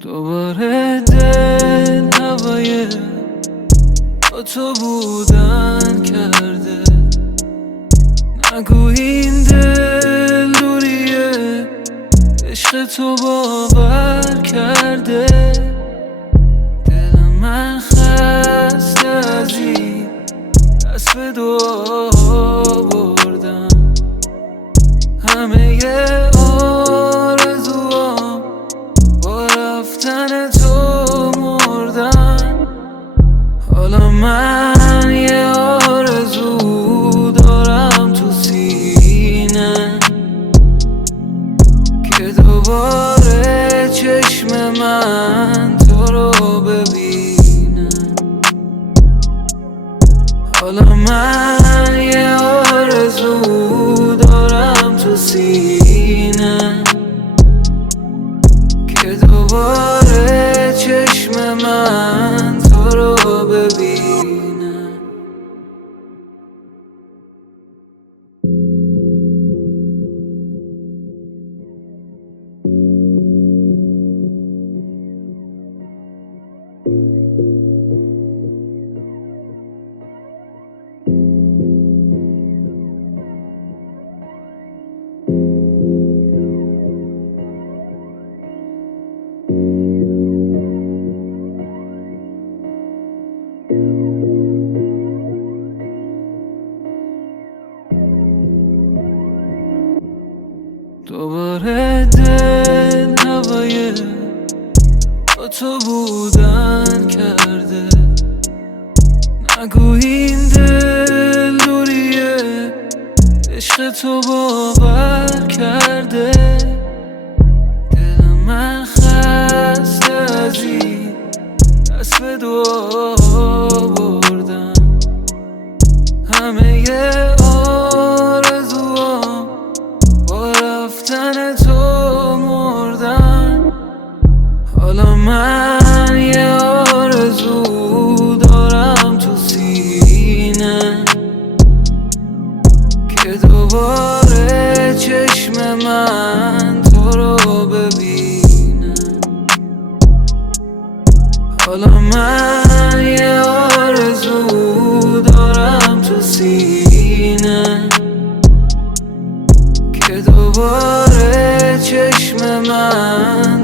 دوباره دل هوای با تو بودن کرده. نگو این دل دوریه، عشق تو باور کرده. دلم من خسته از این دست به دعا بردم. همه آرزوام با رفتن تو مردن. حالا من یه آرزو دارم تو سینه که دوباره چشم من تو رو ببینه. حالا من یه آرزو دارم تو سینه که دوباره چشم من تو رو ببینه. دوباره دل هوای با تو بودن کرده. نگو این دل دوریه، عشق تو باور کرده. دلم من خسته از این دست به دعا بردم. همه آرزوام با رفتن تو مردن. حالا من یه آرزو دارم تو سینه که دوباره چشم من تو رو ببینه. حالا من یه آرزو دارم تو سینه که دوباره چشم من